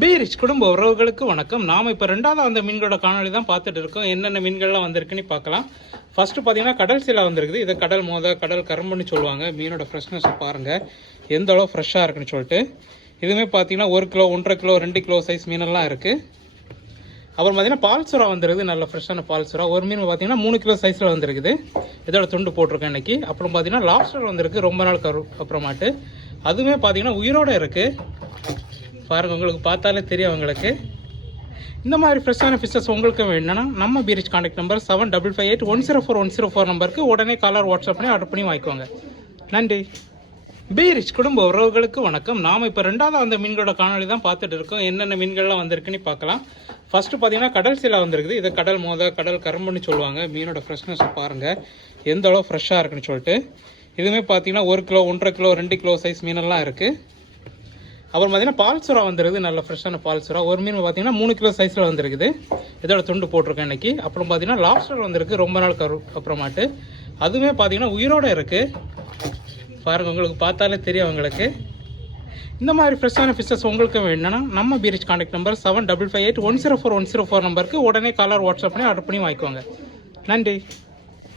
B rich குடும்ப உறவுகளுக்கு வணக்கம். நாம் இப்போ ரெண்டாவது அந்த மீன்களோட காணொலி தான் பார்த்துட்டு இருக்கோம். என்னென்ன மீன்கள்லாம் வந்திருக்குன்னு பார்க்கலாம். ஃபஸ்ட்டு பார்த்தீங்கன்னா கடல் சீலா வந்திருக்குது. இதை கடல் மோத கடல் கரும்புன்னு சொல்லுவாங்க. மீனோட ஃப்ரெஷ்னஸை பாருங்கள் எந்த அளவு ஃப்ரெஷ்ஷாக இருக்குன்னு சொல்லிட்டு. இதுவுமே பார்த்தீங்கன்னா 1 கிலோ 1.5 கிலோ 2 கிலோ சைஸ் மீனெல்லாம் இருக்குது. அப்புறம் பார்த்தீங்கன்னா பால் சுறா வந்துருக்குது. நல்ல ஃப்ரெஷ்ஷான பால் சுறா. ஒரு மீன் பார்த்தீங்கன்னா 3 கிலோ சைஸில் வந்துருக்குது. இதோட துண்டு போட்டிருக்கேன் இன்றைக்கி. அப்புறம் பார்த்தீங்கன்னா லாப்ஸ்டர் வந்திருக்கு ரொம்ப நாள் அப்புறமாட்டு. அதுவுமே பார்த்தீங்கன்னா உயிரோடு இருக்குது. பாருங்கள், உங்களுக்கு பார்த்தாலே தெரியும் உங்களுக்கு. இந்த மாதிரி ஃப்ரெஷ்ஷான ஃபிஷ்ஷஸ் உங்களுக்கு வேணும்னா நம்ம பீரிச் கான்டாக்ட் நம்பர் 7558104104 நம்பருக்கு உடனே காலர் வாட்ஸ்அப் பண்ணி ஆர்டர் பண்ணி வாங்கிக்கோங்க. நன்றி. பீரிச் குடும்ப உறவுகளுக்கு வணக்கம். நாம் இப்போ ரெண்டாவது அந்த மீன்களோட காணொலி தான் பார்த்துட்டு இருக்கோம். என்னென்ன மீன்கள்லாம் வந்திருக்குன்னு பார்க்கலாம். ஃபஸ்ட்டு பார்த்தீங்கன்னா கடல் சீலா வந்திருக்குது. இதை கடல் மோத கடல் கரும்புன்னு சொல்லுவாங்க. மீனோட ஃப்ரெஷ்னஸை பாருங்கள் எந்த அளவு ஃப்ரெஷ்ஷாக இருக்குன்னு சொல்லிட்டு. இதுவுமே பார்த்தீங்கன்னா 1 கிலோ 1.5 கிலோ 2 கிலோ சைஸ் மீனெல்லாம் இருக்குது. அப்புறம் பார்த்தீங்கன்னா பால் சுறா வந்துருக்குது. நல்ல ஃப்ரெஷ்ஷான பால் சுறா. ஒரு மீன் பார்த்தீங்கன்னா 3 கிலோ சைஸில் வந்துருக்குது. இதோட துண்டு போட்டிருக்கேன் இன்றைக்கி. அப்புறம் பார்த்தீங்கன்னா லாப்ஸ்டர் வந்திருக்கு ரொம்ப நாள் அப்புறமாட்டு. அதுவுமே பார்த்தீங்கன்னா உயிரோடு இருக்குது. பாருங்கள், உங்களுக்கு பார்த்தாலே தெரியும் உங்களுக்கு. இந்த மாதிரி ஃப்ரெஷ்ஷான ஃபிஷ்ஷஸ் உங்களுக்கு வேணும்னா நம்ம பீரிச் கான்டாக்ட் நம்பர் 7558104104 நம்பருக்கு உடனே காலர் வாட்ஸ்அப் பண்ணி ஆர்டர் பண்ணி வாங்கிக்கோங்க. நன்றி.